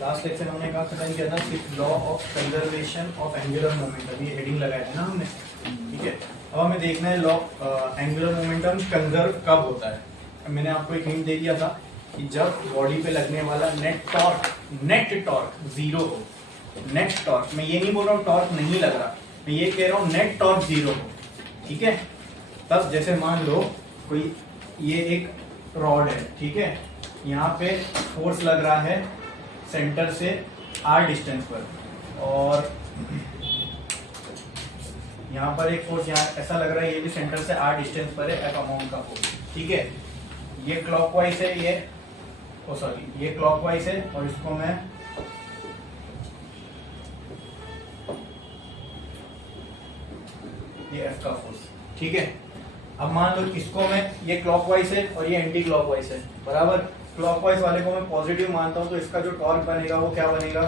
Last lecture में हमने कहा खत्म किया था सिर्फ law of conservation of angular momentum, ये हेडिंग लगाया था ना हमने, ठीक है। अब हमें देखना है लॉ एंगुलर मोमेंटम कंजर्व कब होता है। मैंने आपको एक हिंट दे दिया था कि जब बॉडी पे लगने वाला नेट टॉर्क जीरो हो। नेट टॉर्क, मैं ये नहीं बोल रहा हूँ टॉर्क नहीं लग रहा, मैं ये कह रहा हूँ नेट टॉर्क जीरो हो, ठीक है। तब जैसे मान लो कोई ये एक रॉड है, ठीक है, यहाँ पे फोर्स लग रहा है सेंटर से r डिस्टेंस पर, और यहाँ पर एक फोर्स यहाँ ऐसा लग रहा है, ये भी सेंटर से r डिस्टेंस पर है, F अमाउंट का फोर्स, ठीक है। ये क्लॉकवाइज है, ये क्लॉकवाइज है, और इसको मैं ये F का फोर्स, ठीक है। अब मान लो इसको मैं, ये क्लॉकवाइज है और ये एंटी क्लॉकवाइज है, बराबर। क्लॉकवाइज वाले को मैं पॉजिटिव मानता हूं, तो इसका जो टॉर्क बनेगा वो क्या बनेगा,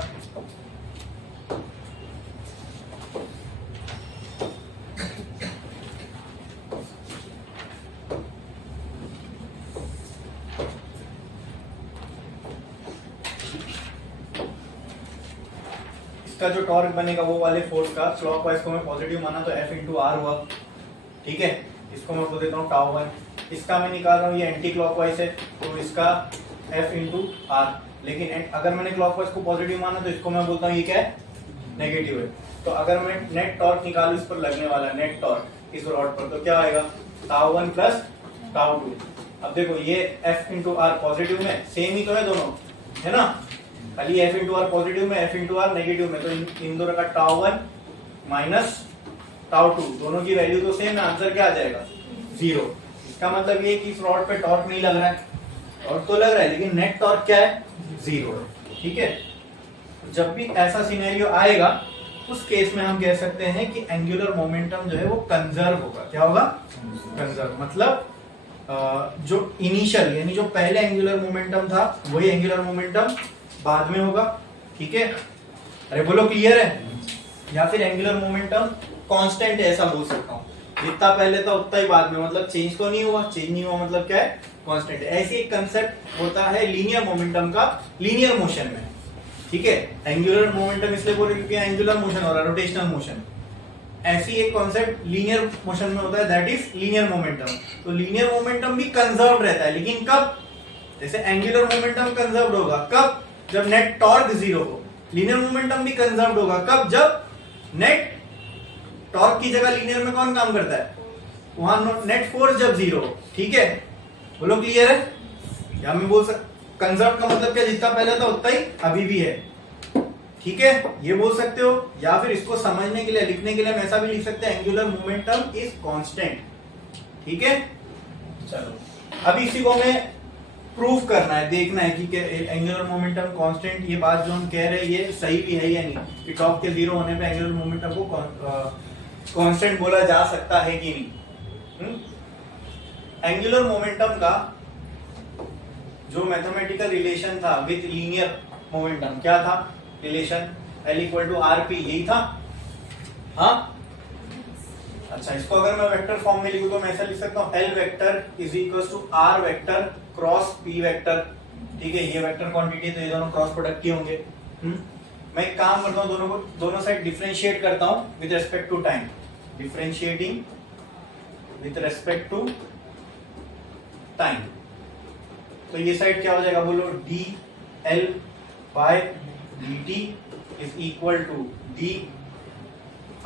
इसका जो टॉर्क बनेगा वो वाले फोर्स का, क्लॉकवाइज को मैं पॉजिटिव माना तो F इंटू आर हुआ, ठीक है। इसको मैं बोल देता हूँ टाउ 1। इसका मैं निकाल रहा हूँ, ये एंटी क्लॉकवाइज है तो इसका F इंटू आर, लेकिन अगर मैंने क्लॉकवाइज को पॉजिटिव माना तो इसको मैं बोलता हूँ ये क्या है, नेगेटिव है। तो अगर मैं नेट टॉर्क निकालू इस पर लगने वाला नेट टॉर्क इस रॉड पर, तो क्या आएगा, टाउ 1 प्लस टाउ 2। अब देखो ये F इंटू आर पॉजिटिव में, सेम ही तो है दोनों, है ना, खाली F इंटू आर पॉजिटिव में, F इंटू आर नेगेटिव में, तो इन दोनों का टाउ 1 माइनस टाउ 2 दोनों की वैल्यू तो सेम है, आंसर क्या आ जाएगा, 0। इसका मतलब ये कि इस रॉड पे टॉर्क नहीं लग रहा है, टॉर्क तो लग रहा है लेकिन नेट टॉर्क क्या है, 0 है, ठीक है। जब भी ऐसा सिनेरियो आएगा उस केस में हम कह सकते हैं कि एंगुलर मोमेंटम जो है वो कंजर्व होगा। क्या होगा, कंजर्व, मतलब जो इनिशियल यानी जो पहले एंगुलर मोमेंटम था वही एंगुलर मोमेंटम बाद में होगा, ठीक है। अरे बोलो क्लियर है। या फिर एंगुलर मोमेंटम कांस्टेंट है, ऐसा बोल सकता हूँ, जितना पहले था उतना ही बाद में, मतलब चेंज तो नहीं हुआ, चेंज नहीं हुआ मतलब क्या है, कांस्टेंट है। ऐसे एक कंसेप्ट होता है लीनियर मोमेंटम का लीनियर मोशन में, ठीक है। एंगुलर मोमेंटम इसलिए बोल रहे क्योंकि एंगुलर मोशन हो रहा है, रोटेशनल मोशन। ऐसी एक कॉन्सेप्ट लीनियर मोशन में होता है, दैट इज लीनियर मोमेंटम। तो लीनियर मोमेंटम भी कंजर्व रहता है, लेकिन कब, जैसे एंगुलर मोमेंटम कंजर्व होगा कब, जब नेट टॉर्क 0 हो। लीनियर मोमेंटम भी कंजर्व होगा कब, जब नेट टॉर्क की जगह लीनियर में कौन काम करता है, वहां नेट फोर्स जब 0 हो, ठीक है। बोलो क्लियर है। या मैं बोल सकता कंजर्व का मतलब क्या, जितना पहले था उतना ही अभी भी है, ठीक है, ये बोल सकते हो। या फिर इसको समझने के लिए, लिखने के लिए हम ऐसा भी लिख सकते हैं, एंगुलर मोमेंटम इज कांस्टेंट, ठीक है। चलो अब इसी को हमें प्रूफ करना है, देखना है कि एंगुलर मोमेंटम कांस्टेंट, ये बात जो हम कह रहे हैं ये सही भी है या नहीं, कि टॉप के 0 होने पे एंगुलर मोमेंटम को कांस्टेंट बोला जा सकता है कि नहीं। एंगुलर मोमेंटम का जो मैथमेटिकल रिलेशन था विद लीनियर मोमेंटम, क्या था relation, L equal to R P, यही था, हाँ। अच्छा, इसको अगर मैं वेक्टर फॉर्म में लिखूं तो मैं ऐसा लिख सकता हूं, L vector is equal to R vector cross P vector, ठीक है। ये वेक्टर क्वांटिटी तो ये दोनों क्रॉस प्रोडक्ट ही होंगे। मैं एक काम करता हूं, दोनों साइड डिफरेंशिएट करता हूं with respect to time, differentiating with respect to time. तो ये साइड क्या हो जाएगा, बोलो, D L by D T is equal to D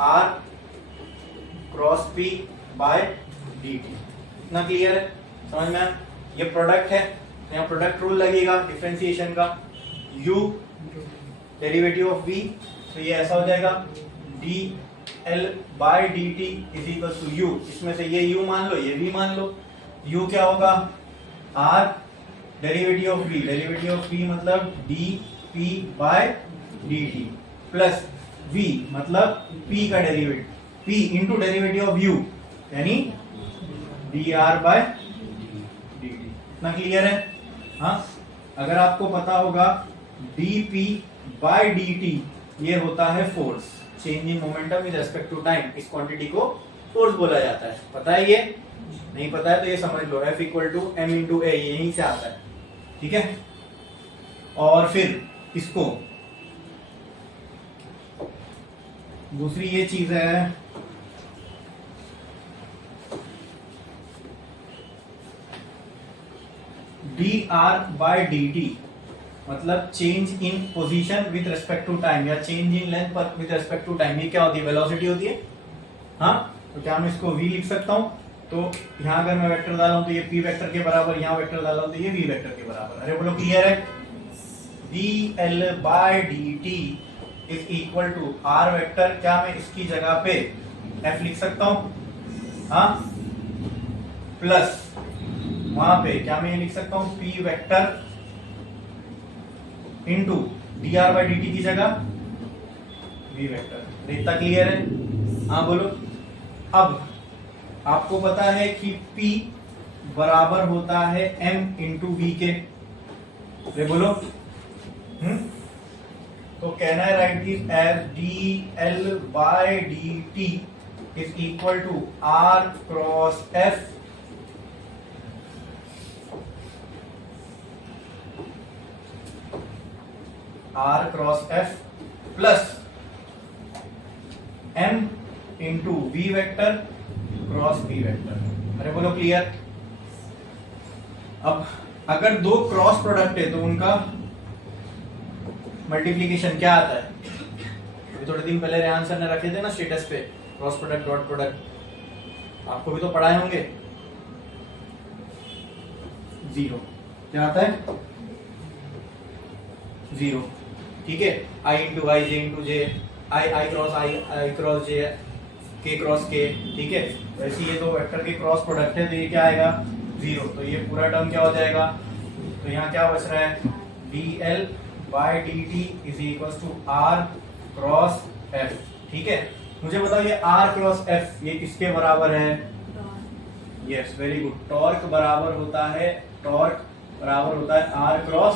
R cross P by D T. इतना क्लियर है, समझ में आया। ये प्रोडक्ट है, यहाँ प्रोडक्ट रूल लगेगा डिफरेंशिएशन का, u डेरिवेटिव ऑफ v, तो ये ऐसा हो जाएगा D L by D T is equal to u, इसमें से ये u मान लो, ये v मान लो। u क्या होगा, r derivative of v, derivative of v मतलब D P by D T, plus v मतलब p का derivative, p into derivative of u यानी D R by D T. इतना क्लियर है, हाँ। अगर आपको पता होगा D P by D T ये होता है force, change in momentum with respect to time, इस क्वांटिटी को फोर्स बोला जाता है। पता है, ये नहीं पता है तो ये समझ लो, F equal to m into a, यहीं से आता है, ठीक है। और फिर इसको, दूसरी ये चीज है dr/dt, मतलब change in position with respect to time, या चेंज इन लेंथ पर विद रिस्पेक्ट टू टाइम। ये क्या होती है? वेलोसिटी होती है। हाँ, तो क्या मैं इसको v लिख सकता हूं? तो यहां अगर मैं वेक्टर डाला हूं तो ये p वेक्टर के बराबर, यहां वेक्टर डाला हूं तो ये v वेक्टर के बराबर। अरे बोलो क्लियर है? dl/dt is equal to r vector, क्या मैं इसकी जगह पे f लिख सकता हूं? हाँ, प्लस वहां पे क्या मैं ये लिख सकता हूं? p वेक्टर इंटू dr/dt की जगह v वेक्टर। इतना क्लियर है? हाँ बोलो। अब आपको पता है कि p बराबर होता है m इंटू वी के। अरे बोलो। तो कहना है write this as dl/dt is equal to r cross f plus m into V vector cross p vector. अरे बोलो क्लियर? अब अगर दो क्रॉस प्रोडक्ट है तो उनका मल्टीप्लीकेशन क्या आता है? अभी थोड़े दिन पहले रेहान सर ने रखे थे ना स्टेटस पे, क्रॉस प्रोडक्ट डॉट प्रोडक्ट, आपको भी तो पढ़ाए होंगे। 0 क्या आता है? 0। ठीक है, i into i, j into j, i cross i cross j, k cross के। ठीक है, वैसे ये दो वेक्टर के क्रॉस प्रोडक्ट है तो ये क्या आएगा? 0। तो ये पूरा टर्म क्या हो जाएगा? तो यहाँ क्या बच रहा है? dl/dt is equal to r cross f। ठीक है, मुझे बताओ ये r क्रॉस f ये किसके बराबर है? Yes, very good. टॉर्क बराबर होता है r क्रॉस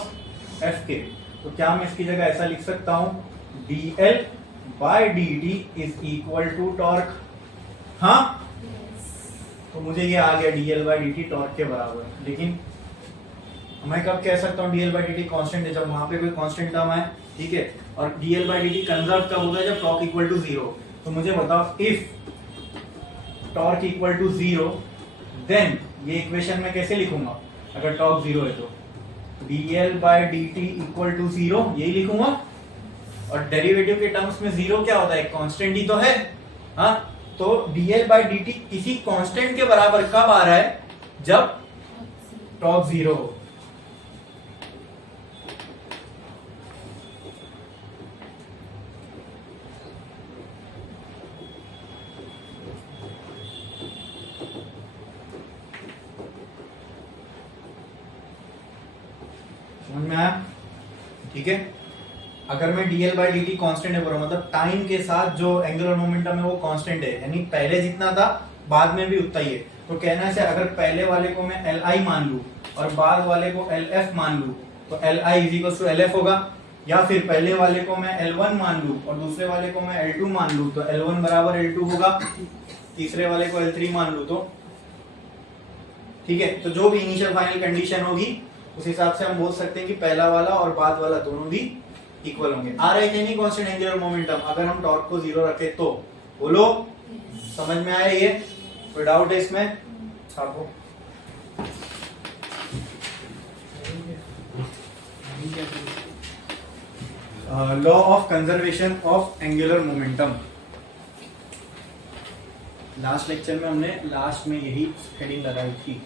f के। तो क्या मैं इसकी जगह ऐसा लिख सकता हूं? dl/dt is equal to torque. हाँ, तो मुझे ये आ गया dl/dt टॉर्क के बराबर। लेकिन मैं कब कह सकता हूँ dl/dt कांस्टेंट है? जब वहां पे कोई कांस्टेंट टर्म है। ठीक है, और dl/dt कंजर्व कब होता है? जब टॉर्क इक्वल टू 0। तो मुझे बताओ, if torque equal to 0 then ये इक्वेशन में कैसे लिखूंगा अगर टॉर्क 0 है? तो dl/dt इक्वल टू 0 यही लिखूंगा। और डेरिवेटिव के टर्म्स में 0 क्या होता है? कांस्टेंट ही तो है। हाँ, तो dl/dt किसी कांस्टेंट के बराबर कब आ रहा है? जब टॉर्क 0 हो। समझ में आया? ठीक है, अगर मैं dl/dt कांस्टेंट है बोला, मतलब टाइम के साथ जो एंगुलर मोमेंटम है वो कांस्टेंट है, यानी पहले जितना था बाद में भी उतना ही है। तो कहना से अगर पहले वाले को मैं li मान लूं और बाद वाले को lf मान लूं तो li is equal to lf होगा। या फिर पहले वाले को मैं l1 मान लूं और दूसरे वाले को मैं l2 मान लूं तो l1 बराबर l2 होगा। तीसरे वाले को l3 मान लूं तो ठीक है, तो जो भी इनिशियल फाइनल कंडीशन होगी उस हिसाब से हम बोल सकते हैं कि पहला वाला और बाद वाला दोनों भी इक्वल होंगे। आ रहा है कि नहीं कांस्टेंट एंगुलर मोमेंटम अगर हम टॉर्क को 0 रखे तो? बोलो, समझ में आया? ये कोई डाउट है इसमें? छापो। Law of conservation of angular momentum. Last lecture में हमने लास्ट में यही हेडिंग लगाई थी।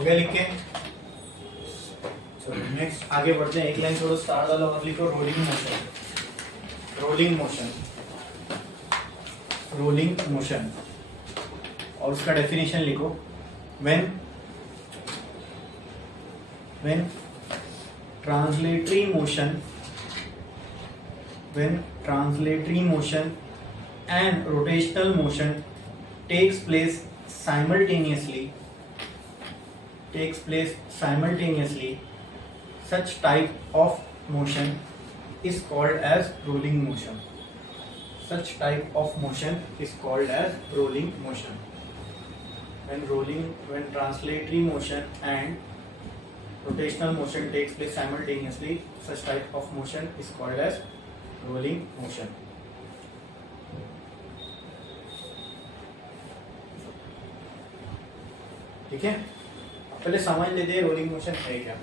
हो गया लिख के। चलो नेक्स्ट आगे बढ़ते हैं, एक लाइन छोड़ो, स्टार वाला और लिखो rolling motion. Rolling motion, rolling motion, और उसका डेफिनेशन लिखो। When translatory motion, when translatory motion and rotational motion takes place simultaneously, such type of motion is called as rolling motion. Such type of motion is called as rolling motion. When translatory motion and rotational motion takes place simultaneously, such type of motion is called as rolling motion. ठीक है, पहले समझ लेते हैं rolling motion है क्या।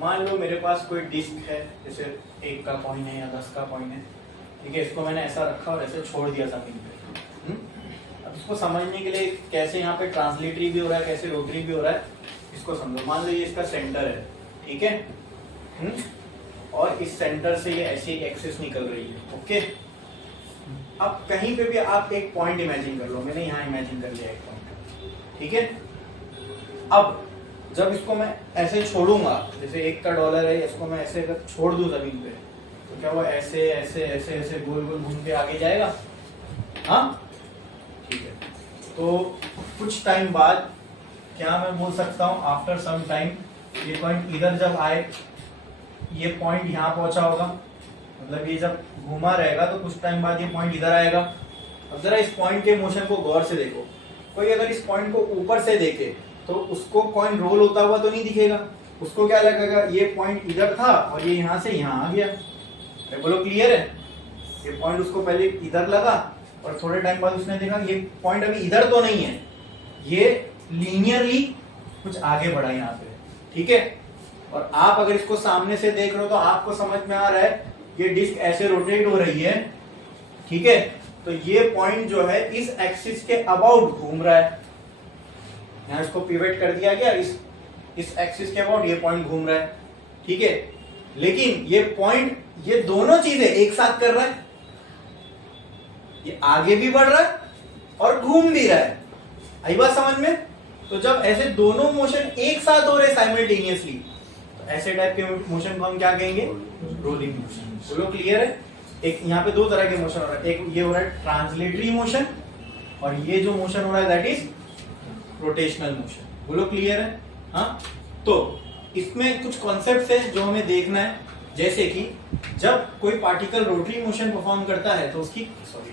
मान लो मेरे पास कोई डिस्क है, जैसे 1 का कॉइन है या 10 का कॉइन है, ठीक है, इसको मैंने ऐसा रखा और ऐसे छोड़ दिया जमीन पे। अब इसको समझने के लिए कैसे यहाँ पे ट्रांसलेटरी भी हो रहा है, कैसे रोटरी भी हो रहा है, इसको समझो। मान लो ये इसका सेंटर है, ठीक है, और इस सेंटर से ये ऐसी एक एक्सिस निकल रही है, ओके। अब कहीं पे भी आप एक पॉइंट इमेजिन कर लो, मैंने यहाँ इमेजिन कर लिया एक पॉइंट, ठीक है। अब जब इसको मैं ऐसे छोड़ूंगा, जैसे $1 है, इसको मैं ऐसे अगर छोड़ दूं जमीन पे, तो क्या वो ऐसे ऐसे ऐसे ऐसे गोल गोल घूम के आगे जाएगा? हाँ, ठीक है। तो कुछ टाइम बाद क्या मैं बोल सकता हूँ, आफ्टर सम टाइम ये पॉइंट इधर जब आए, ये पॉइंट यहाँ पहुंचा होगा, मतलब ये जब घुमा रहेगा तो कुछ टाइम बाद ये पॉइंट इधर आएगा। अब जरा इस पॉइंट के मोशन को गौर से देखो। कोई अगर इस पॉइंट को ऊपर से देखे तो उसको कॉइन रोल होता हुआ तो नहीं दिखेगा, उसको क्या लगेगा, ये पॉइंट इधर था और ये यहाँ से यहाँ आ गया। बोलो क्लियर है? ये पॉइंट उसको पहले इधर लगा और थोड़े टाइम बाद उसने देखा ये पॉइंट अभी इधर तो नहीं है, ये लीनियरली कुछ आगे बढ़ा यहाँ पे, ठीक है। और आप अगर इसको सामने से देख रहे हो तो आपको समझ में आ रहा है ये डिस्क ऐसे रोटेट हो रही है, ठीक है। तो ये पॉइंट जो है इस एक्सिस के अबाउट घूम रहा है, यहाँ इसको पिवट कर दिया गया, इस एक्सिस के अबाउट ये पॉइंट घूम रहा है, ठीक है। लेकिन ये पॉइंट ये दोनों चीजें एक साथ कर रहा है, ये आगे भी बढ़ रहा है और घूम भी रहा है। आई बात समझ में? तो जब ऐसे दोनों मोशन एक साथ हो रहे साइमल्टेनियसली, तो ऐसे टाइप के मोशन को हम क्या कहेंगे? Rolling motion. बोलो क्लियर है? एक यहाँ पे दो तरह के मोशन हो रहा है, एक ये हो रहा है ट्रांसलेटरी मोशन, और ये जो मोशन हो रहा है दैट इज रोटेशनल मोशन। बोलो क्लियर है? हाँ, तो इसमें कुछ कॉन्सेप्ट्स है जो हमें देखना है, जैसे कि जब कोई पार्टिकल रोटरी मोशन परफॉर्म करता है तो उसकी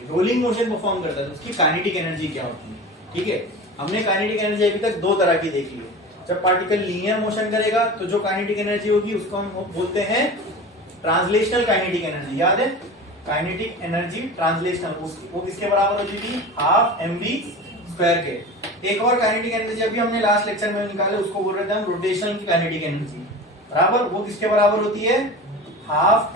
रोलिंग मोशन परफॉर्म करता है तो उसकी काइनेटिक एनर्जी क्या होती है, ठीक है। हमने काइनेटिक एनर्जी अभी तक दो तरह की देखी है। जब पार्टिकल लीनियर मोशन करेगा तो जो काइनेटिक एनर्जी होगी उसको हम बोलते हैं ट्रांसलेशनल काइनेटिक एनर्जी। याद है? काइनेटिक एनर्जी ट्रांसलेशनल, वो किसके बराबर होती थी? ½ mv² के। एक और काइनेटिक एनर्जी अभी हमने लास्ट लेक्चर में निकाले, उसको बोल रहे थे हम रोटेशनल की काइनेटिक एनर्जी, बराबर। वो किसके बराबर होती है? ½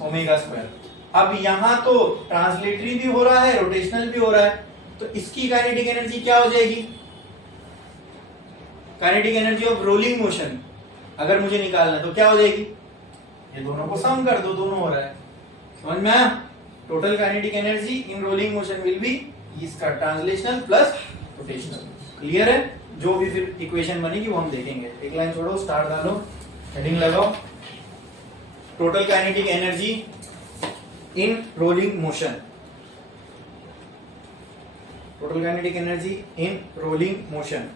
mω²। अब यहाँ तो ट्रांसलेटरी भी हो रहा है, रोटेशनल भी हो रहा है, तो इसकी काइनेटिक एनर्जी क्या हो जाएगी? Kinetic energy of rolling motion अगर मुझे निकालना तो क्या हो जाएगी? ये दोनों को सम कर दो, दोनों हो रहा है, समझ में आया? Total kinetic energy in rolling motion will be इसका ट्रांसलेशनल प्लस रोटेशनल। क्लियर है? जो भी फिर इक्वेशन बनेगी वो हम देखेंगे। एक लाइन छोड़ो, स्टार डालो, हेडिंग लगाओ, total kinetic energy in rolling motion. Total kinetic energy in rolling motion.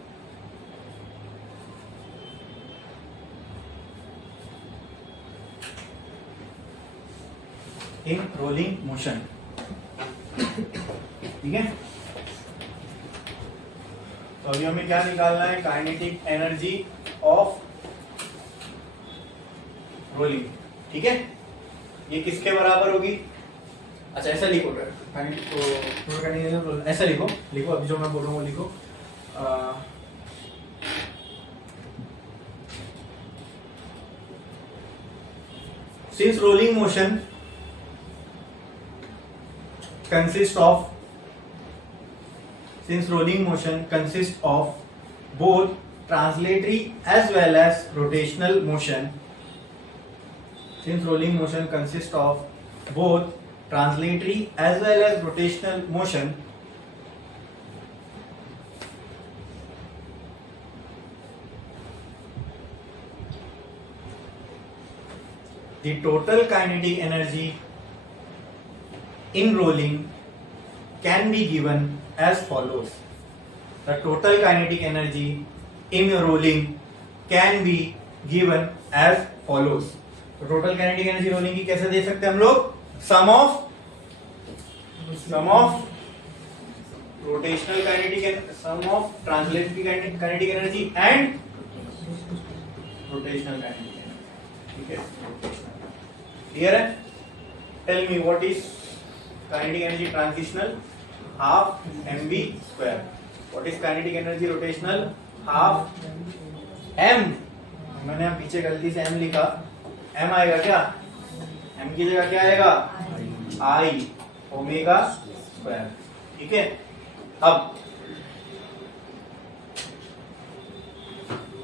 In rolling motion, ठीक है। तो अभी हमें क्या निकालना है? काइनेटिक एनर्जी ऑफ रोलिंग, ठीक है। ये किसके बराबर होगी? अच्छा ऐसा लिखो, तो ऐसा लिखो, अभी जो मैं बोल रहा हूँ वो लिखो। Since rolling motion consists of both translatory as well as rotational motion, since rolling motion consists of both translatory as well as rotational motion, the total kinetic energy in rolling can be given as follows. The total kinetic energy in rolling can be given as follows. तो total kinetic energy rolling की कैसे दे सकते हैं हम लोग? Sum of rotational kinetic, sum of translatory kinetic energy and rotational kinetic energy. ठीक है, क्लियर है? Tell me what is kinetic energy transitional? Half mv square. What is kinetic energy rotational? Half m. मैंने यहाँ पीछे गलती से m लिखा, m आएगा क्या? m की जगह क्या आएगा? I omega square. ठीक है, अब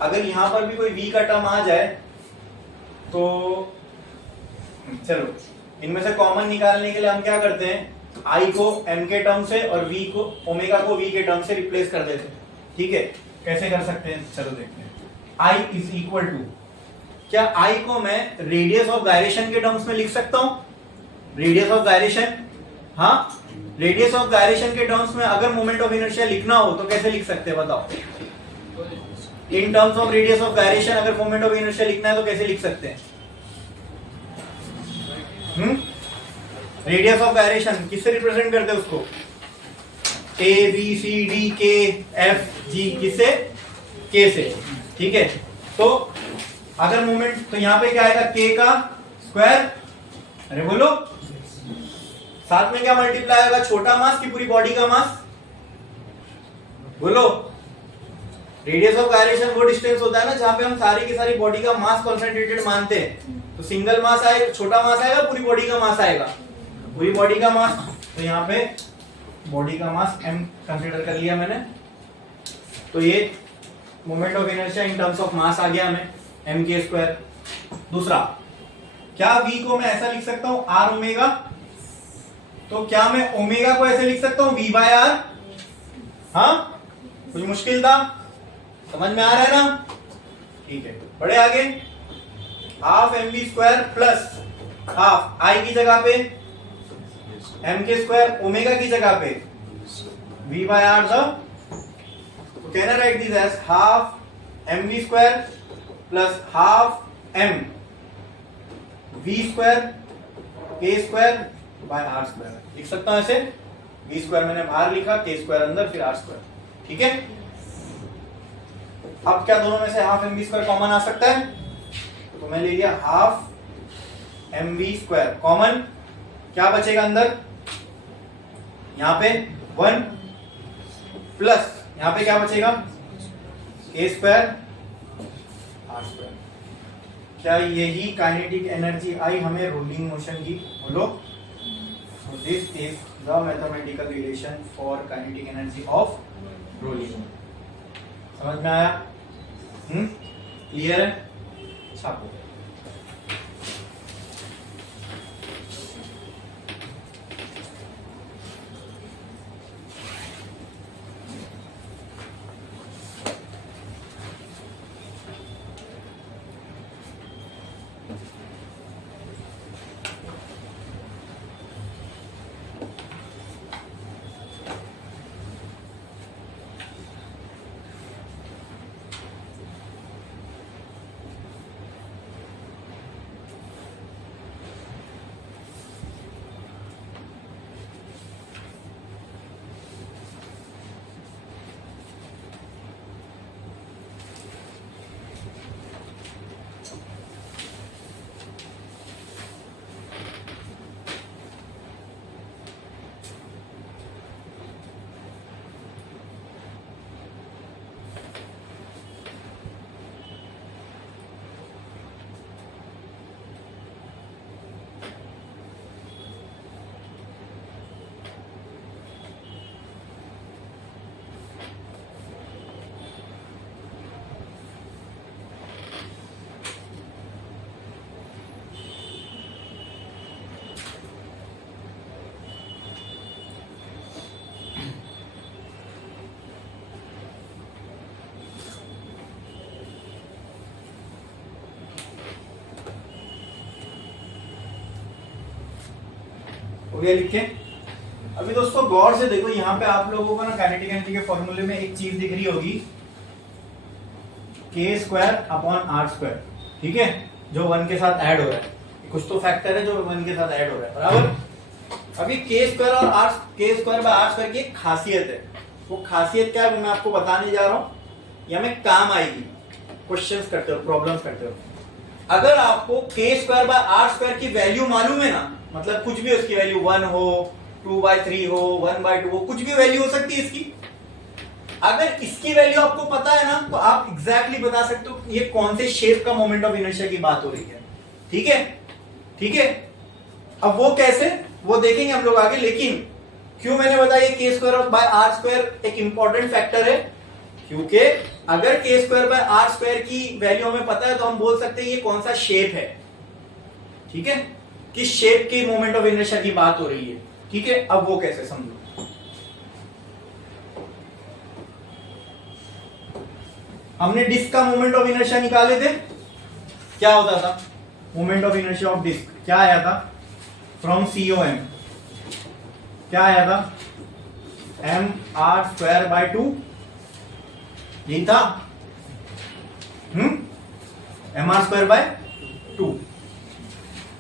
अगर यहां पर भी कोई v का टर्म आ जाए तो चलो इनमें से कॉमन निकालने के लिए हम क्या करते हैं? I को m के टर्म से और v को ओमेगा को v के टर्म से रिप्लेस कर देते हैं. ठीक है, कैसे कर सकते हैं? चलो देखते हैं. I इज इक्वल टू, क्या I को मैं रेडियस ऑफ गायरेशन के टर्म्स में लिख सकता हूं? रेडियस ऑफ गायरेशन, हाँ, रेडियस ऑफ गायरेशन के टर्म्स में अगर मोमेंट ऑफ इनर्शिया लिखना हो तो कैसे लिख सकते हैं बताओ? इन terms of radius of gyration अगर मोमेंट ऑफ इनर्शिया लिखना है तो कैसे लिख सकते हैं? रेडियस ऑफ गायरेशन किससे रिप्रेजेंट करते हैं उसको? ए बी सी डी के एफ जी, किससे? के से. ठीक है, तो अगर मोमेंट, तो यहां पे क्या आएगा? के का स्क्वायर. अरे बोलो, साथ में क्या मल्टीप्लाई होगा? छोटा मास की पूरी बॉडी का मास? बोलो. रेडियस ऑफ गायरेशन वो डिस्टेंस होता है ना जहां पे हम सारी की सारी बॉडी का मास कॉन्सेंट्रेटेड मानते हैं. तो सिंगल मास आएगा, छोटा मास आएगा, पूरी बॉडी का मास आएगा? पूरी बॉडी का मास. तो यहाँ पे बॉडी का मास m कंसीडर कर लिया मैंने. तो ये moment of inertia in terms of mass आ गया हमें, m के स्क्वायर. दूसरा, क्या v को मैं ऐसा लिख सकता हूं r ओमेगा? तो क्या मैं ओमेगा को ऐसे लिख सकता हूं v बाय r? हाँ, कुछ मुश्किल था? समझ में आ रहा है ना? ठीक है, बढ़े आगे. Half mv square plus half i की जगह पे m के स्क्वायर, ओमेगा की जगह पे v बाय r. तो can I write this as half mv square plus half m v square k square by r square. लिख सकता हूं ऐसे? v स्क्वायर मैंने बाहर लिखा, k स्क्वायर अंदर, फिर r स्क्वायर. ठीक है, अब क्या दोनों में से हाफ mv स्क्वायर कॉमन आ सकता है? तो मैं ले लिया हाफ mv स्क्वायर कॉमन. क्या बचेगा अंदर? यहां पे 1 प्लस यहां पे क्या बचेगा? a square r square. क्या यही काइनेटिक एनर्जी आई हमें रोलिंग मोशन की? बोलो. This is the mathematical relation for kinetic energy of rolling. समझ में आया? क्लियर है? छापो. हो गया लिख के। अभी दोस्तों गौर से देखो, यहाँ पे आप लोगों को ना काइनेटिक एनर्जी के फॉर्मूले में एक चीज दिख रही होगी, k square upon are square, ठीक है, जो 1 के साथ ऐड हो रहा है। कुछ तो फैक्टर है जो 1 के साथ ऐड हो रहा है, बराबर। अभी k स्क्वायर और k square by are square की एक खासियत है। वो खासियत क्या है वो मैं आपको बताने जा रहा हूँ, या में काम आएगी क्वेश्चंस करते हो, प्रॉब्लम्स करते हो। अगर आपको k square by are square की वैल्यू मालूम है ना, मतलब कुछ भी उसकी वैल्यू 1 हो, 2/3 हो, 1/2 हो, कुछ भी वैल्यू हो सकती है इसकी। अगर इसकी वैल्यू आपको पता है ना, तो आप एग्जैक्टली बता सकते हो ये कौन से शेप का मोमेंट ऑफ इनर्शिया की बात हो रही है। ठीक है, ठीक है। अब वो कैसे, वो देखेंगे हम लोग आगे। लेकिन क्यों मैंने बताया k square by are square एक इंपॉर्टेंट फैक्टर है, क्योंकि अगर k square by are square की वैल्यू हमें पता है तो हम बोल सकते हैं ये कौन सा शेप है। ठीक है, किस शेप के मोमेंट ऑफ इनर्शिया की बात हो रही है। ठीक है, अब वो कैसे समझो। हमने डिस्क का मोमेंट ऑफ इनर्शिया निकाले थे, क्या होता था moment of inertia of disc, क्या आया था फ्रॉम COM, क्या आया था mr²/2, यही था mr²/2।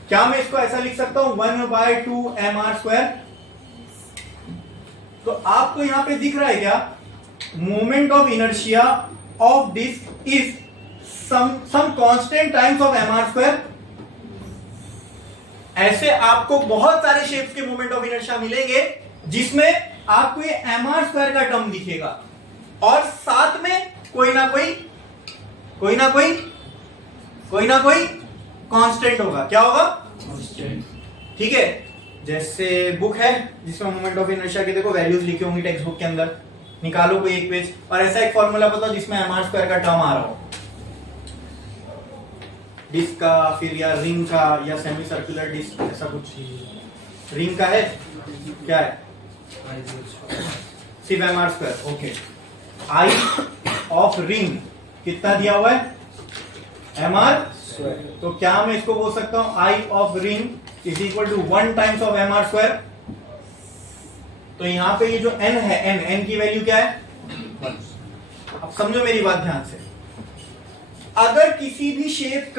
क्या मैं इसको ऐसा लिख सकता हूं 1/2 mr²? तो आपको यहां पे दिख रहा है क्या, moment of inertia of disc is some constant times of mr²। ऐसे आपको बहुत सारे शेप्स के मोमेंट ऑफ इनर्शिया मिलेंगे जिसमें आपको ये mr² का टर्म दिखेगा, और साथ में कोई ना कोई कांस्टेंट होगा। क्या होगा? कांस्टेंट। ठीक है, जैसे बुक है जिसमें मोमेंट ऑफ इनर्शिया के देखो वैल्यूज लिखे होंगी टेक्स्ट बुक के अंदर, निकालो कोई एक पेज और ऐसा एक फॉर्मूला बताओ जिसमें mr² का टर्म आ रहा हो, डिस्क का फिर या रिंग का या सेमी सर्कुलर डिस्क, ऐसा कुछ। रिंग का है, क्या है? सिर्फ mr²। Okay, I of ring कितना दिया हुआ है? mr²। तो क्या मैं इसको बोल सकता हूं I of ring is equal to 1 times of mr²। तो यहां पे ये जो n है, n की वैल्यू क्या है? 1। अब समझो मेरी बात ध्यान से, अगर किसी भी शेप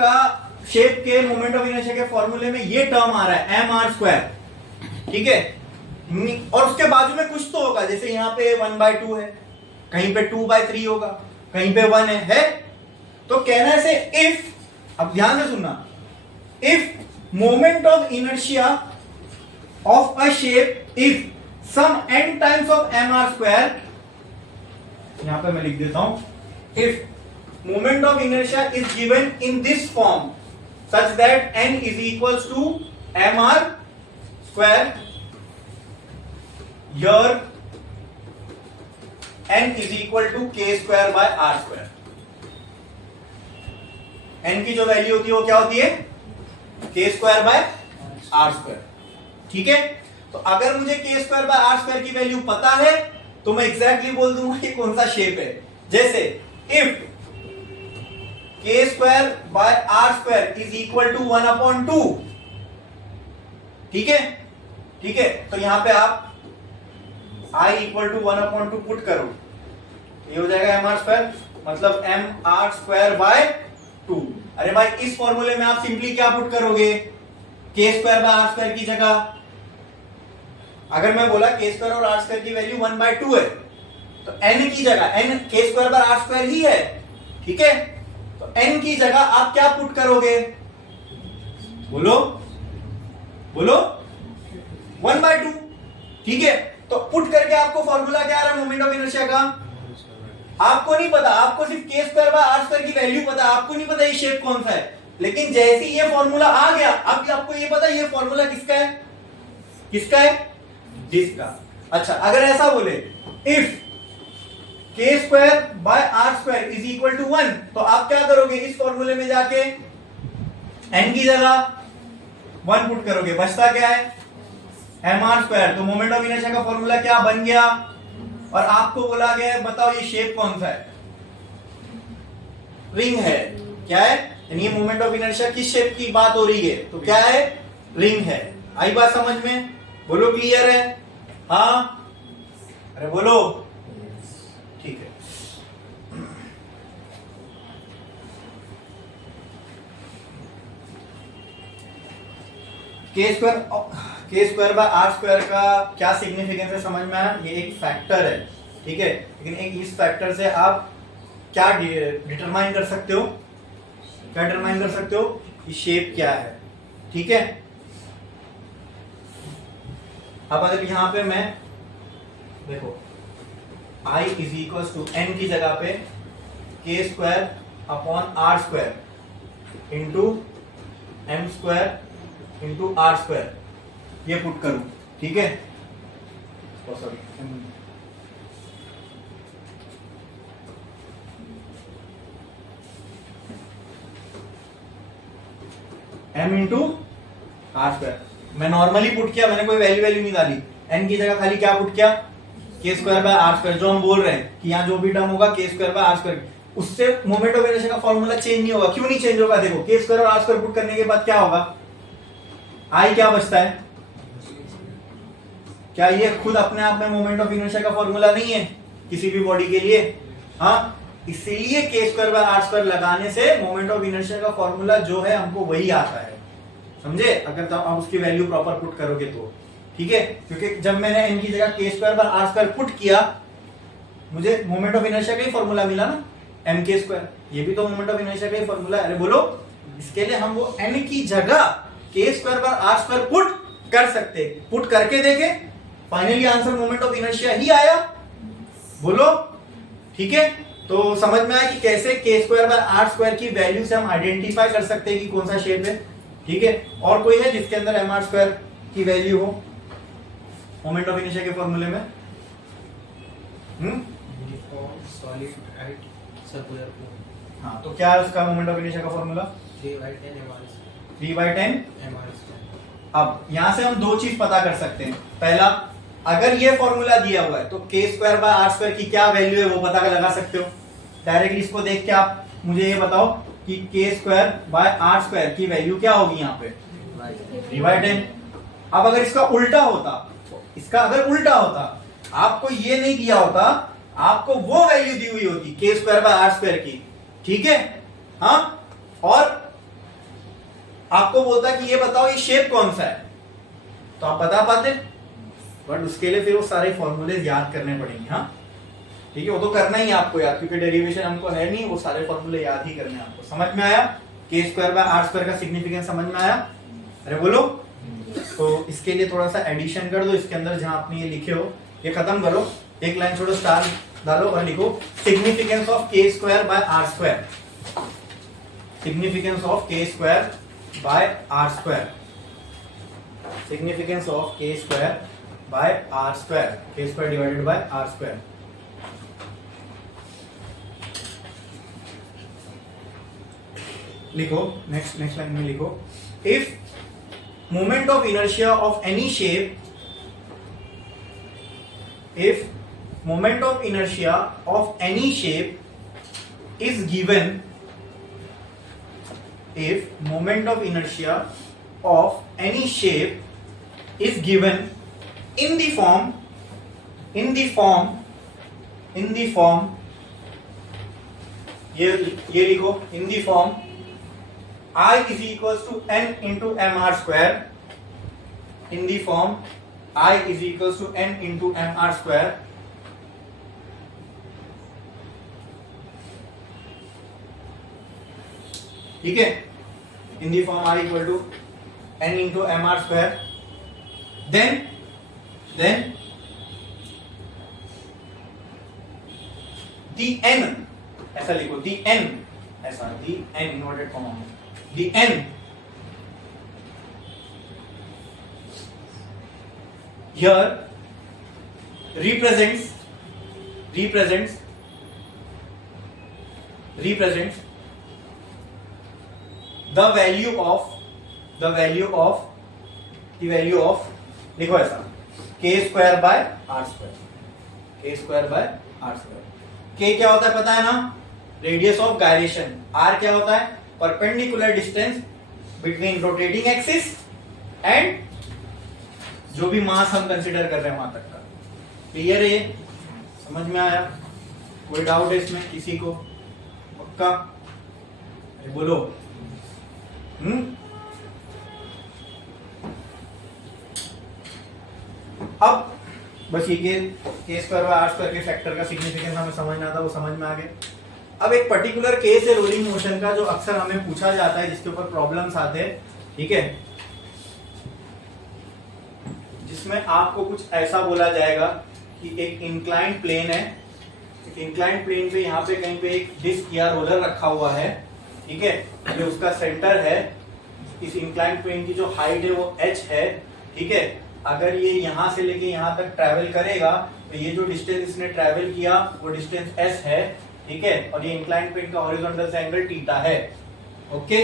के मोमेंट ऑफ इनर्शिया के फॉर्मूले में ये टर्म आ रहा है mr², ठीक है, और उसके बाजू में कुछ तो होगा, जैसे यहां पे 1/2 है, कहीं पे 2/3 होगा, कहीं पे 1 है, तो कहना से इफ, अब ध्यान से सुनना, if moment of inertia of a shape is some n times of mr², यहां पे मैं लिख देता हूं, if moment of inertia is given in this form such that n is equals to mr², here n is equal to k² by r²। n की जो value होती है वो क्या होती है? k² by r²। ठीक है, तो अगर मुझे k² by r² की वैल्यू पता है तो मैं एग्जैक्टली बोल दूंगा कि कौन सा शेप है। जैसे if k² by r² is equal to 1/2, ठीक है, ठीक है, तो यहां पे आप I इक्वल टू 1/2 पुट करो, ये हो जाएगा mr², मतलब mr²/2। अरे भाई, इस फॉर्मूले में आप सिंपली क्या पुट करोगे? k² by r² की जगह, अगर मैं बोला k² और r² की वैल्यू 1/2 है, तो n की जगह n k² by r² ही है, ठीक है, तो n की जगह आप क्या पुट करोगे? बोलो बोलो, 1/2। ठीक है, तो पुट करके आपको फॉर्मूला क्या आ रहा है मोमेंट ऑफ इनर्शिया का? आपको नहीं पता, आपको सिर्फ k² by r² की वैल्यू पता, आपको नहीं पता ये शेप कौन सा है। लेकिन जैसे ही ये फॉर्मूला आ गया, अब आपको ये पता ये फॉर्मूला किसका है? किसका है? डिस्क का। अच्छा, अगर ऐसा बोले if k² by r² is equal to 1, तो आप क्या करोगे? इस फॉर्मूले में जाके n की जगह 1 पुट करोगे, बचता क्या है? mr²। तो मोमेंट ऑफ इनर्शिया का फॉर्मूला क्या बन गया? और आपको बोला गया है बताओ ये शेप कौन सा है? रिंग है। क्या है? यानी मोमेंट ऑफ इनर्शिया किस शेप की बात हो रही है? तो क्या है? रिंग है। आई बात समझ में? बोलो क्लियर है? हाँ, अरे बोलो। ठीक है, k square by are square का क्या सिग्निफिकेंस है समझ में आया? ये एक फैक्टर है, ठीक है, लेकिन एक इस फैक्टर से आप क्या डिटरमाइन कर सकते हो? क्या डिटरमाइन कर सकते हो कि शेप क्या है, ठीक है। अब अगर यहां पे मैं देखो i is equal to n की जगह पे k square upon are square into m square into r square ये पुट करूं, ठीक है, sorry m into r square. मैं नॉर्मली पुट किया, मैंने कोई वैल्यू नहीं डाली, n की जगह खाली क्या पुट किया? के स्क्वायर बाय आर स्क्वायर। जो हम बोल रहे हैं कि यहाँ जो भी टर्म होगा के स्क्वायर बाय आर स्क्वायर, उससे मोमेंट ऑफ इनर्शिया का फॉर्मूला चेंज नहीं होगा। क्यों नहीं चेंज होगा? देखो के स्क्वायर और आर स्क्वायर पुट करने के बाद क्या होगा? आई क्या बचता है? क्या ये खुद अपने आप में मोमेंट ऑफ इनर्शिया का फॉर्मूला नहीं है किसी भी बॉडी के लिए? हाँ, इसीलिए के स्क्वायर बाय आर स्क्वायर लगाने से मोमेंट ऑफ इनर्शिया का फॉर्मूला जो है हमको वही आता है, समझे? अगर तो आप उसकी वैल्यू प्रॉपर पुट करोगे तो, ठीक है, क्योंकि जब मैंने n की जगह k square by are square put किया, मुझे मोमेंट ऑफ इनर्शिया का ही फॉर्मूला मिला ना, m के स्क्वायर। ये भी तो मोमेंट ऑफ इनर्शिया का ही फॉर्मूला है। अरे बोलो, इसके लिए हम वो n की जगह k square by are square put कर सकते, पुट करके देखे, finally answer moment of inertia ही आया। बोलो, ठीक है। तो समझ में आया कि कैसे के स्क्वायर बाय आर स्क्वायर की वैल्यू से हम आइडेंटिफाई कर सकते हैं कि कौन सा शेप है, ठीक है। और कोई है जिसके अंदर एम आर स्क्वायर की वैल्यू हो मोमेंट ऑफ इनर्शिया के फॉर्मूले में? सॉलिड राइट सर्कुलर को। हाँ, तो क्या है उसका मोमेंट ऑफ इनर्शिया का फॉर्मूला? 3/10 mr²। 3/10 mr²। अब यहां से हम दो चीज पता कर सकते हैं। पहला, अगर ये फॉर्मूला दिया हुआ है तो के स्क्वायर बाय आर स्क्वायर की क्या वैल्यू है वो पता लगा सकते हो डायरेक्टली। इसको देख के आप मुझे ये बताओ कि के स्क्वायर बाय आर स्क्वायर की वैल्यू क्या होगी यहाँ पे? 3/10। अब अगर इसका उल्टा होता, इसका अगर उल्टा होता, आपको ये नहीं दिया होता, आपको वो वैल्यू दी हुई होती के स्क्वायर बाय आर स्क्वायर की, ठीक है। हाँ, और आपको बोलता कि ये बताओ ये शेप कौन सा है, तो आप बता पाते, बट उसके लिए फिर वो सारे फॉर्मूले याद करने पड़ेंगे। हाँ, ठीक है, वो तो करना ही है आपको याद, क्योंकि डेरिवेशन हमको है नहीं, वो सारे फॉर्मूले याद ही करने हैं आपको। समझ में आया? के स्क्वायर बाय आर स्क्वायर का सिग्निफिकेंस समझ में आया? अरे बोलो। तो इसके लिए थोड़ा सा एडिशन कर दो इसके अंदर, जहां आपने ये लिखे हो ये खत्म करो, एक लाइन छोड़ो, स्टार डालो और लिखो significance of k square by are square. Significance of k square by are square. Significance of k square by are square, k square divided by are square. लिखो, नेक्स्ट लाइन में लिखो, if moment of inertia of any shape, if moment of inertia of any shape is given, if moment of inertia of any shape is given in the form ये लिखो, in the form I is equals to n into mr square, in the form I is equals to n into mr square, ठीक है, in the form r equal to n into mr square, then the n, ऐसा लिखो, the n, ऐसा the n inverted comma में, the n here represents the value of लिखो ऐसा, k square by are square, k square by are square. k क्या होता है पता है ना? Radius of gyration. r क्या होता है? Perpendicular distance between rotating axis and जो भी मास हम कंसिडर कर रहे हैं वहां तक का। क्लियर है? ये समझ में आया? कोई डाउट है इसमें किसी को? पक्का? अरे बोलो। अब बस ये केस कर्व आर स्क्वायर के फैक्टर का सिग्निफिकेंस हमें समझना था, वो समझ में आ गया। अब एक पर्टिकुलर केस है रोलिंग मोशन का जो अक्सर हमें पूछा जाता है, जिसके ऊपर प्रॉब्लम्स आते हैं, ठीक है, जिसमें आपको कुछ ऐसा बोला जाएगा कि एक इंक्लाइंड प्लेन है, एक इंक्लाइंड प्लेन पे यहाँ पे कहीं पे एक डिस्क या रोलर रखा हुआ है, ठीक है, ये उसका सेंटर है, इस इंक्लाइंड प्लेन की जो हाइट है वो h है, ठीक है। अगर ये यहाँ से लेके यहाँ तक ट्रैवल करेगा तो ये जो डिस्टेंस इसने ट्रैवल किया वो डिस्टेंस s है, ठीक है, और ये इंक्लाइंड प्लेन का हॉरिजॉन्टल से एंगल थीटा है। ओके,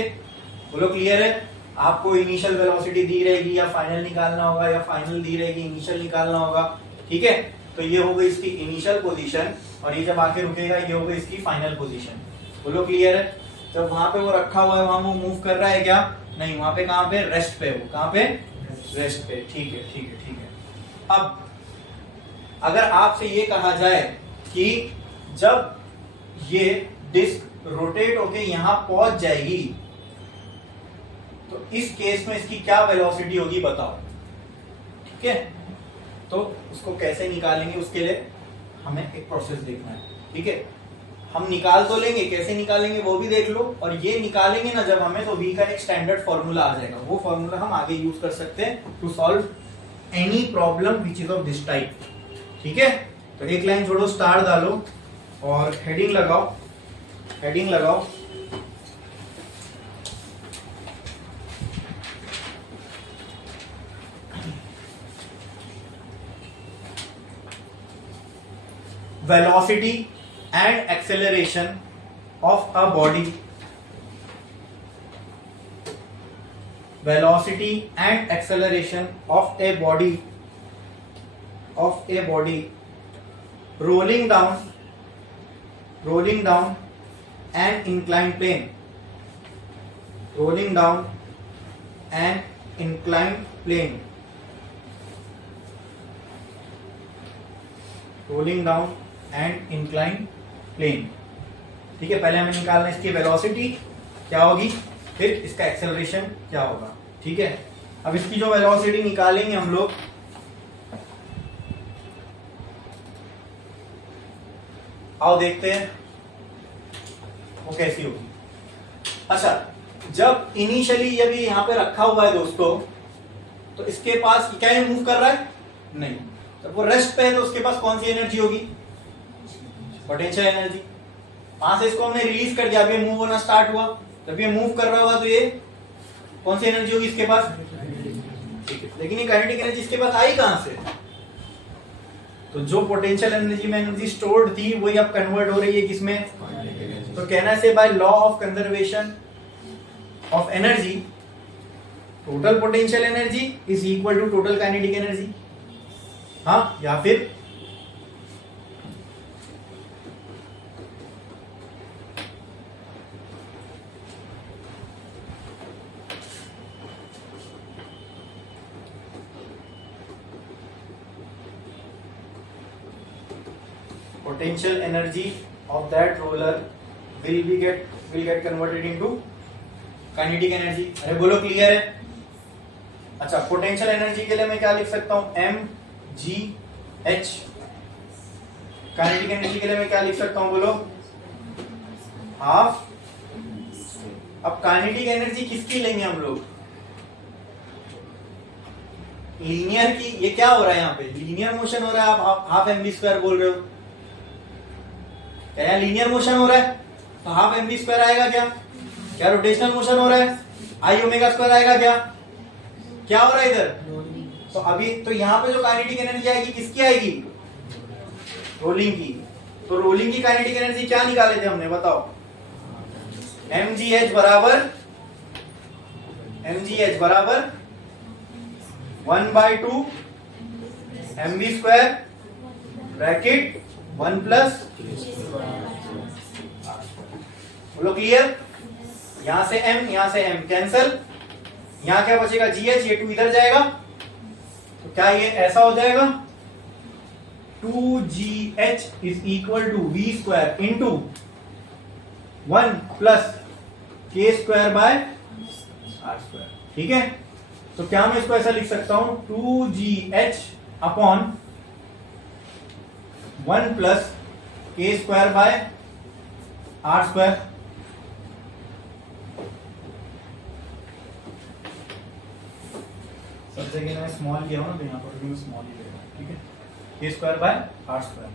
बोलो क्लियर है? आपको इनिशियल वेलोसिटी दी रहेगी या फाइनल निकालना होगा, या फाइनल दी रहेगी इनिशियल निकालना होगा, ठीक है। तो ये हो गई इसकी इनिशियल पोजीशन, और ये जब आके रुकेगा ये हो गई इसकी फाइनल पोजीशन। बोलो क्लियर है? जब वहां पे वो रखा हुआ है वहां वो मूव कर रहा है क्या? नहीं, वहां पे कहां पे? रेस्ट पे। वो कहां पे? रेस्ट पे। ठीक है, ठीक है, ठीक है। अब अगर आपसे ये कहा जाए कि जब ये डिस्क रोटेट होके यहां पहुंच जाएगी तो इस केस में इसकी क्या वेलोसिटी होगी बताओ, ठीक है। तो उसको कैसे निकालेंगे उसके लिए हमें एक प्रोसेस देखना है, ठीक है। हम निकाल तो लेंगे, कैसे निकालेंगे वो भी देख लो, और ये निकालेंगे ना जब हमें, तो v का एक स्टैंडर्ड फॉर्मूला आ जाएगा, वो फॉर्मूला हम आगे यूज कर सकते हैं to solve any problem which is of this type, ठीक है। तो एक लाइन छोड़ो, स्टार डालो और हेडिंग लगाओ, हेडिंग लगाओ। velocity and acceleration of a body, velocity and acceleration of a body rolling down an inclined plane, rolling down an inclined plane, rolling down and incline plane, ठीक है। पहले हमें निकालना है इसकी वेलोसिटी क्या होगी, फिर इसका एक्सेलरेशन क्या होगा, ठीक है। अब इसकी जो वेलोसिटी निकालेंगे हम लोग, आओ देखते हैं वो कैसी होगी। अच्छा, जब इनिशियली जब ये यहाँ पे रखा हुआ है दोस्तों, तो इसके पास क्या ये मूव कर रहा है? नहीं। जब वो रेस्ट पे है तो उसके पास कौन सी एनर्जी होगी? Potential energy. वहां से इसको हमने रिलीज कर दिया, अभी मूव होना स्टार्ट हुआ, जब ये मूव कर रहा होगा तो ये कौन सी एनर्जी होगी इसके पास? ठीक है, लेकिन ये काइनेटिक एनर्जी इसके पास आई कहां से? तो जो पोटेंशियल एनर्जी में एनर्जी स्टोर्ड थी वही अब कन्वर्ट हो रही है किसमें? तो कहना से by law of conservation of energy, total potential energy is equal to total kinetic energy, हाँ, या फिर potential energy of that roller will get converted into kinetic energy। अरे बोलो क्लियर है? अच्छा, पोटेंशियल एनर्जी के लिए मैं क्या लिख सकता हूं? mgh। काइनेटिक एनर्जी के लिए मैं क्या लिख सकता हूं बोलो? हाफ। अब काइनेटिक एनर्जी किसकी लेंगे हम लोग? लीनियर की। ये क्या हो रहा है यहाँ पे? लीनियर मोशन हो रहा है, आप हाफ mv स्क्वायर बोल रहे हो, क्या लीनियर मोशन हो रहा है? तो हाफ mv स्क्वायर आएगा क्या? क्या रोटेशनल मोशन हो रहा है? आई ओमेगा स्क्वायर आएगा क्या? क्या हो रहा है इधर? तो अभी तो यहाँ पे जो काइनेटिक एनर्जी आएगी किसकी आएगी? रोलिंग की। तो रोलिंग की काइनेटिक एनर्जी क्या निकाले थे हमने बताओ? mgh बराबर 1/2 mv स्क्वायर ब्रैकेट 1 प्लस, बोलो क्लियर? यहां से m, यहां से m कैंसल, यहां क्या बचेगा? gh, ये 2 इधर जाएगा, तो क्या ये ऐसा हो जाएगा 2gh is equal to v square into 1 plus k square by are square. ठीक है, तो क्या मैं इसको ऐसा लिख सकता हूं 2gh upon 1 plus k square by are square. सब जगह मैंने स्मॉल लिया हो ना, तो यहाँ पर भी स्मॉल ही लेगा। ठीक है, k square by are square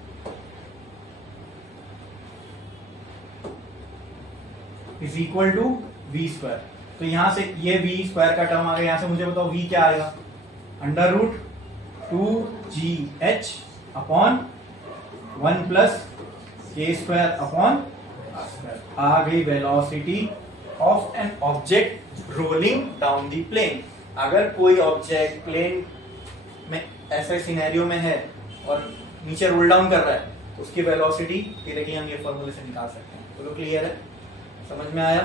is equal to v square. तो यहां से ये वी स्क्वायर का टर्म आ गया, यहां से मुझे बताओ वी क्या आएगा, under root 2gh upon 1 plus k square upon are square. आ गई velocity of an object rolling down the plane. अगर कोई ऑब्जेक्ट प्लेन में ऐसे सिनेरियो में है और नीचे रोल डाउन कर रहा है, तो उसकी वेलोसिटी ये देखिए हम ये फॉर्मूले से निकाल सकते हैं। तो क्लियर है, समझ में आया,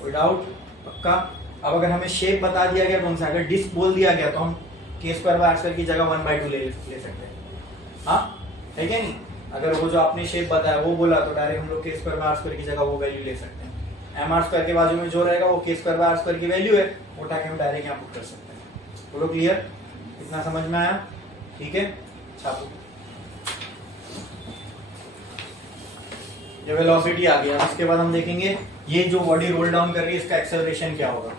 कोई डाउट? पक्का। अब अगर हमें शेप बता दिया गया कौन सा, अगर डिस्क बोल दिया गया तो हम के स्क्वायर बाय आर स्क्वायर की जगह 1/2 ले सकते हैं। हाँ है क्या नहीं? अगर वो जो आपने शेप बताया वो बोला तो डायरेक्ट हम लोग के स्क्वायर बाय आर स्क्वायर की जगह वो वैल्यू ले सकते हैं। एम आर स्क्वायर के बाजू में जो रहेगा वो के स्क्वायर बाय आर स्क्वायर की वैल्यू है, उठा के हम डायरेक्ट यहाँ पुट कर सकते हैं। बोलो क्लियर, इतना समझ में आया? ठीक है, छापो। ये वेलोसिटी आ गया। उसके बाद हम देखेंगे ये जो बॉडी रोल डाउन कर रही है इसका एक्सेलरेशन क्या होगा।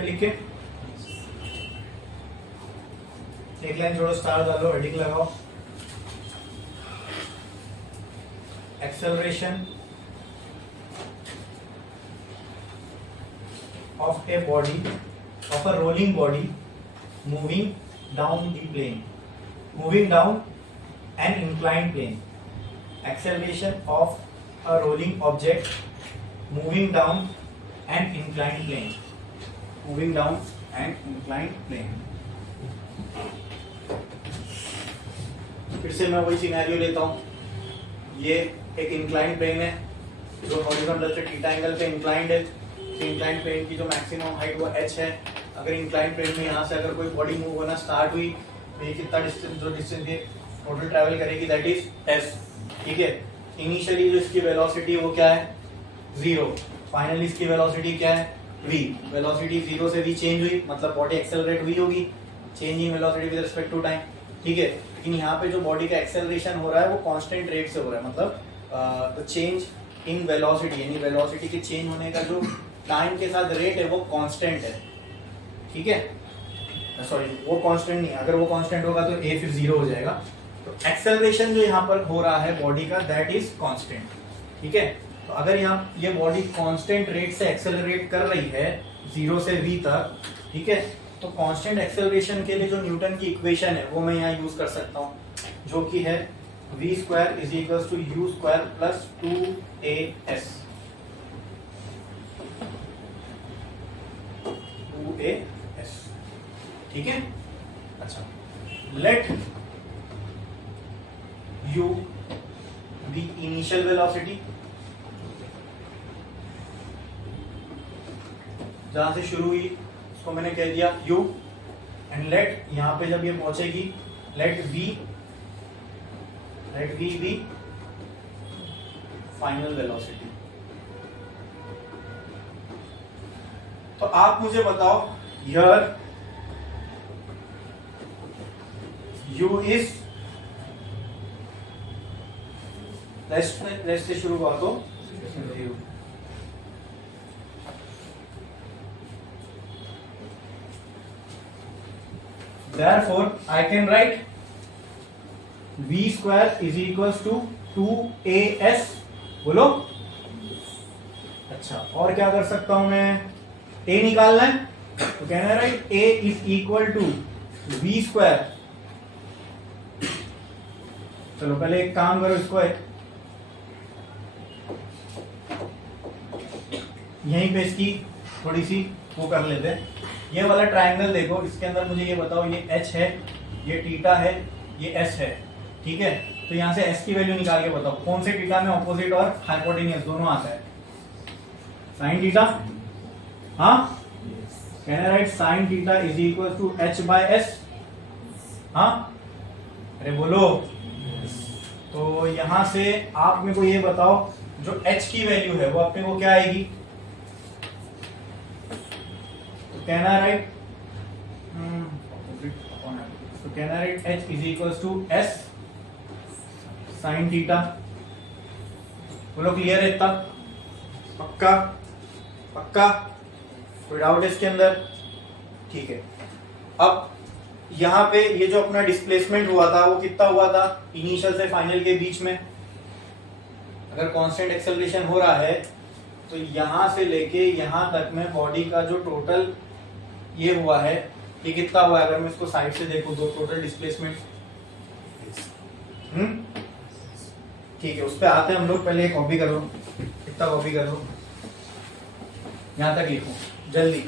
लिखे एक लाइन जोड़ो, स्टार डालो, हेडिंग लगाओ। Acceleration of a body, of a rolling body moving down the plane, moving down an inclined plane. Acceleration of a rolling object moving down an inclined plane, moving down an inclined plane. फिर से मैं वही scenario लेता हूँ। ये एक inclined plane है जो हॉरिजॉन्टल से थीटा एंगल पे इंक्लाइंड है। इंक्लाइंड प्लेन की जो मैक्सिमम हाइट वो h है। अगर इंक्लाइंड प्लेन में यहाँ से अगर कोई बॉडी मूव होना स्टार्ट हुई तो ये कितना डिस्टेंस, जो डिस्टेंस ये टोटल ट्रैवल करेगी दैट इज s। ठीक है, इनिशियली जो इसकी वेलोसिटी वो क्या है 0, फाइनली इसकी वेलोसिटी क्या है v। वेलोसिटी 0 से v चेंज हुई मतलब बॉडी एक्सेलरेट हुई होगी, change in velocity with respect to time. ठीक है, लेकिन यहाँ पे जो बॉडी का एक्सेलरेशन हो रहा है वो कांस्टेंट रेट से हो रहा है, मतलब द चेंज इन वेलोसिटी, यानी वेलोसिटी के चेंज होने का जो टाइम के साथ रेट है वो कांस्टेंट है, ठीक है, सॉरी वो कांस्टेंट नहीं, अगर वो कांस्टेंट होगा तो ए फिर जीरो हो जाएगा। तो एक्सेलरेशन जो यहाँ पर हो रहा है बॉडी का दैट इज कांस्टेंट, ठीक है। तो अगर यहाँ ये बॉडी कांस्टेंट रेट से एक्सेलरेट कर रही है 0 से v तक, ठीक है, तो कांस्टेंट एक्सेलरेशन के लिए जो न्यूटन की इक्वेशन है वो मैं यहाँ यूज कर सकता हूँ, जो कि है v square is equal to u square plus 2as, 2as, ठीक है। अच्छा, let u the initial velocity, जहां से शुरू हुई उसको मैंने कह दिया u, एंड लेट यहां पे जब ये पहुंचेगी लेट v भी फाइनल वेलोसिटी। तो आप मुझे बताओ here u is, let's say शुरू हुआ तो therefore I can write v square is equals to 2as, बोलो। अच्छा, और क्या कर सकता हूं मैं, a निकालना है तो कहना है right a is equal to v square. चलो पहले एक काम करो, इसको एक यहीं पे इसकी थोड़ी सी वो कर लेते हैं। ये वाला ट्रायंगल देखो, इसके अंदर मुझे ये बताओ, ये h है, ये थीटा है, ये s है, ठीक है। तो यहां से s की वैल्यू निकाल के बताओ कौन से थीटा में ऑपोजिट और हाइपोटेनियस दोनों आता है, साइन थीटा, हाँ कहना right sine theta is equal to h by s, हाँ अरे बोलो। तो यहां से आप मेरे को ये बताओ जो h की वैल्यू है वो अपने को क्या आएगी, तो कहना राइट तो कहना right h is equals to s sine theta, बोलो क्लियर है इतना, पक्का पक्का, कोई डाउट है इसके अंदर, ठीक है। अब यहाँ पे ये जो अपना डिस्प्लेसमेंट हुआ था वो कितना हुआ था इनिशियल से फाइनल के बीच में, अगर कांस्टेंट एक्सेलरेशन हो रहा है तो यहां से लेके यहां तक में बॉडी का जो टोटल ये हुआ है ये कितना हुआ है, अगर मैं इसको साइड से देखूं तो टोटल डिस्प्लेसमेंट, ठीक है। उस पर आते हैं हम लोग, पहले कॉपी करो, कितना कॉपी करो, यहां तक लिखो जल्दी।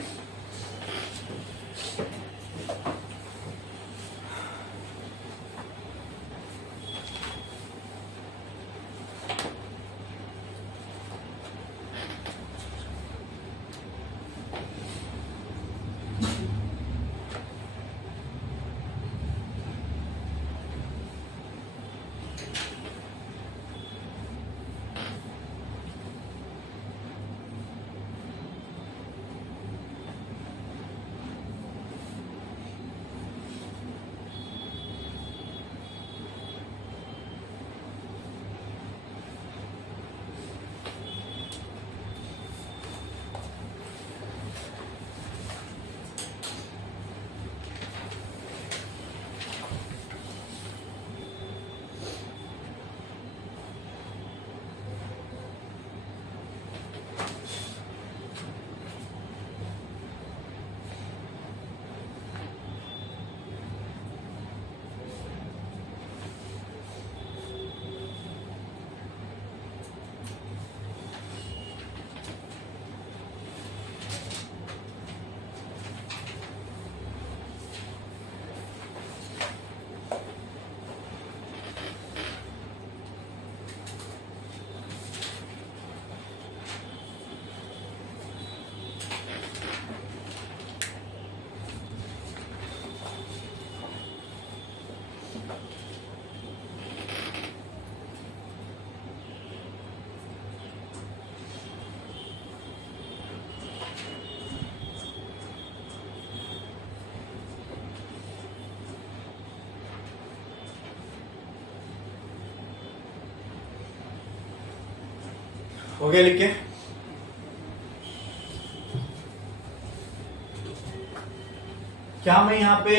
हो गया लिख के, क्या मैं यहाँ पे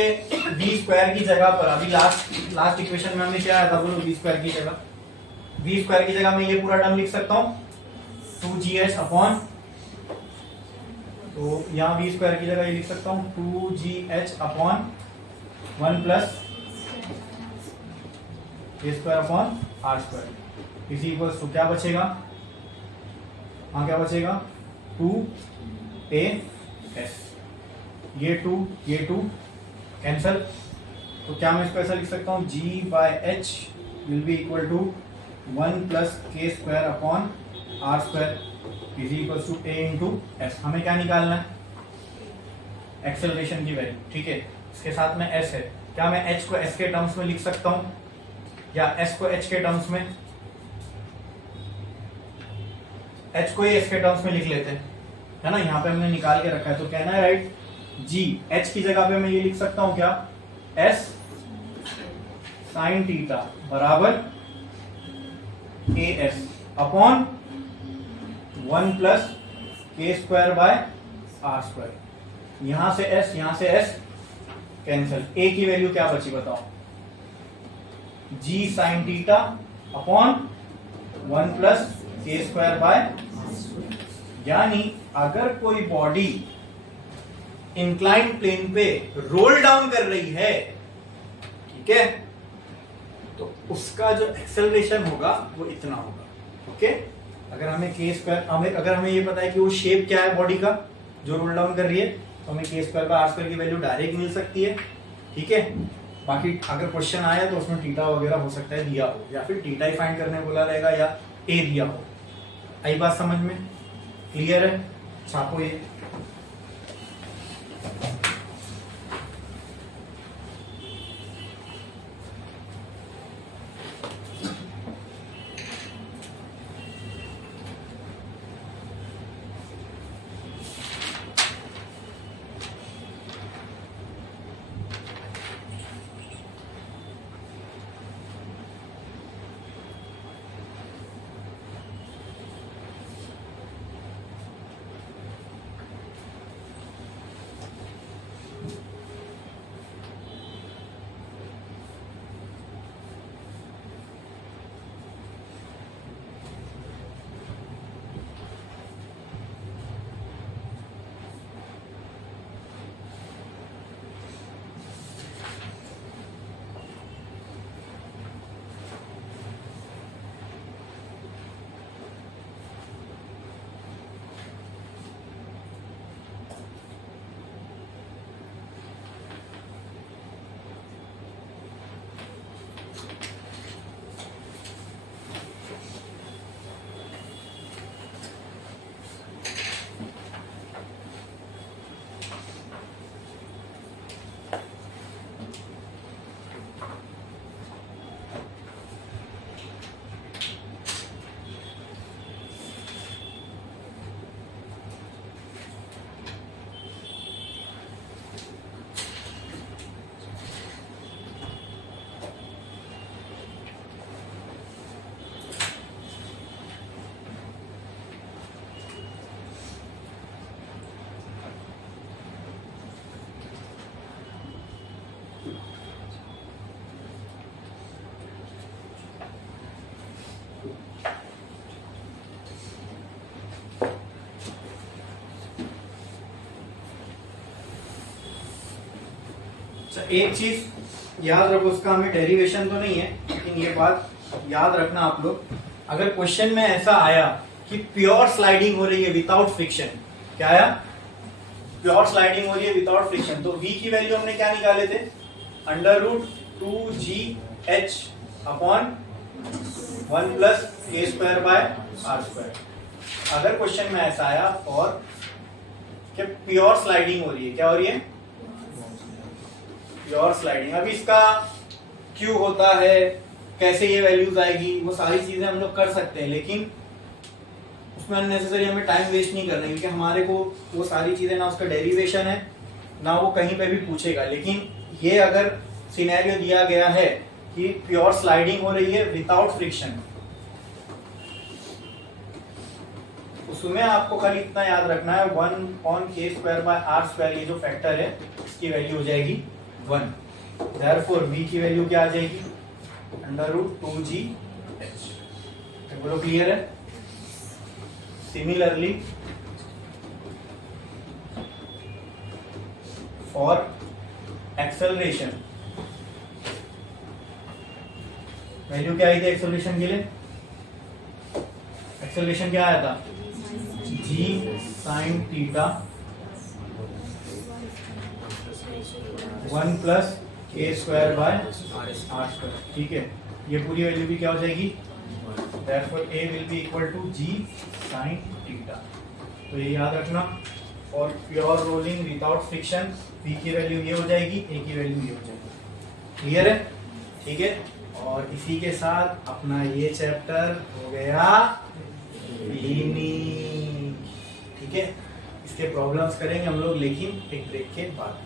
v स्क्वायर की जगह पर, अभी लास्ट इक्वेशन में हमें क्या आया था, बोलो v स्क्वायर की जगह, v स्क्वायर की जगह मैं ये पूरा टर्म लिख सकता हूँ 2gh अपॉन, तो यहाँ v स्क्वायर की जगह ये लिख सकता हूँ 2gh upon 1 plus a square upon r square इसी इक्वल्स टू क्या बचेगा, हाँ क्या बचेगा 2as, ये 2 कैंसल, तो क्या मैं इसको ऐसा लिख सकता हूँ g/h will be equal to 1 plus k square upon r square is equals to a into s। हमें क्या निकालना है, एक्सेलरेशन की वैल्यू, ठीक है। इसके साथ में s है, क्या मैं h को s के टर्म्स में लिख सकता हूँ या s को h के टर्म्स में, h को ही s के टर्म्स में लिख लेते हैं, है ना, यहाँ पे हमने निकाल के रखा है, तो कहना है राइट g h की जगह पे मैं ये लिख सकता हूँ क्या, s साइन थीटा बराबर as upon 1 plus k square by r square, यहां से s कैंसल, a की वैल्यू क्या बची बताओ, g sine theta upon 1 plus k square bye, यानी अगर कोई बॉडी इंक्लाइंड प्लेन पे रोल डाउन कर रही है, ठीक है, तो उसका जो एक्सेलरेशन होगा वो इतना होगा, ओके। अगर हमें k स्क्वायर, अगर हमें ये पता है कि वो शेप क्या है बॉडी का जो रोल डाउन कर रही है, तो हमें k स्क्वायर का r स्क्वायर की वैल्यू डायरेक्ट मिल सकती है, ठीक है। बाकी अगर क्वेश्चन आया तो उसमें थीटा वगैरह हो सकता है दिया हो, या फिर थीटा ही फाइंड करने बोला रहेगा या a दिया हो। आई बात समझ में, क्लियर है, छापो ये। एक चीज याद रखो, उसका हमें डेरिवेशन तो नहीं है, लेकिन ये बात याद रखना आप लोग, अगर क्वेश्चन में ऐसा आया कि प्योर स्लाइडिंग हो रही है विदाउट फ्रिक्शन, क्या आया, प्योर स्लाइडिंग हो रही है विदाउट फ्रिक्शन, तो v की वैल्यू हमने क्या निकाले थे, √2gh upon 1 plus k square by r square. अगर क्वेश्चन में ऐसा आया और कि प्योर स्लाइडिंग हो रही है, क्या हो रही है, प्योर स्लाइडिंग, अभी इसका क्यों होता है, कैसे ये वैल्यूज आएगी, वो सारी चीजें हम लोग कर सकते हैं, लेकिन उसमें अननेसेसरी हमें टाइम वेस्ट नहीं करना, क्योंकि हमारे को वो सारी चीजें ना उसका डेरिवेशन है ना वो कहीं पे भी पूछेगा। लेकिन ये अगर सिनेरियो दिया गया है कि प्योर स्लाइडिंग हो रही है विदाउट फ्रिक्शन, उस उसमें आपको खाली इतना याद रखना है 1/k²/r², ये जो फैक्टर है इसकी वैल्यू हो जाएगी 1। देयरफॉर v की वैल्यू क्या आ जाएगी √2gh। बोलो क्लियर है। सिमिलरली फॉर एक्सेलरेशन, वैल्यू क्या आई थी एक्सेलरेशन के लिए? एक्सेलरेशन क्या आया था? g sin theta 1+k²/r²। ठीक है, ये पूरी वैल्यू भी क्या हो जाएगी? Therefore a will be equal to g sin theta. तो ये याद रखना। और pure rolling without friction v की वैल्यू ये हो जाएगी, a की वैल्यू ये हो जाएगी। क्लियर है? ठीक है। और इसी के साथ अपना ये चैप्टर हो गया फिनिश। ठीक है, इसके प्रॉब्लम्स करेंगे हम लोग लेकिन एक ब्रेक के बाद।